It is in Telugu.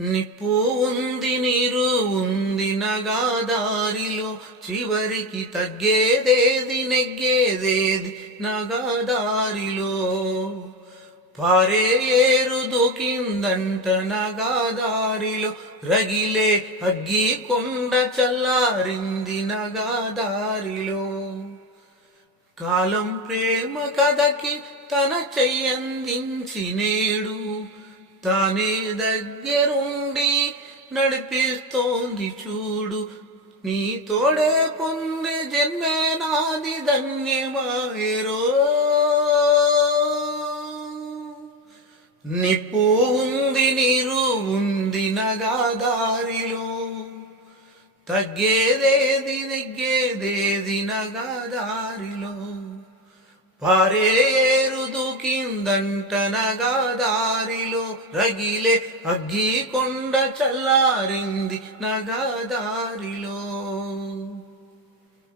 నిప్పు ఉంది నీరు ఉంది నగాదారిలో చివరికి తగ్గేదేది నెగ్గేదేది నగాదారిలో. పారే ఏరు దూకిందంట నగాదారిలో రగిలే అగ్గి కొండ చల్లారింది నగాదారిలో. కాలం ప్రేమ కథకి తన చెయ్యందించి నేడు తానే దగ్గరుండి నడిపిస్తోంది చూడు. నీ తోడే పొంది జన్మే నాది ధన్యమాయరో నిప్పు ఉంది నీరు ఉంది నగాదారిలో. తగ్గేదేది నెగ్గేదేది నగాదారిలో. పారే దూకిందంట దారిలో రగిలే అగ్గి కొండ చల్లారింది నగదారిలో.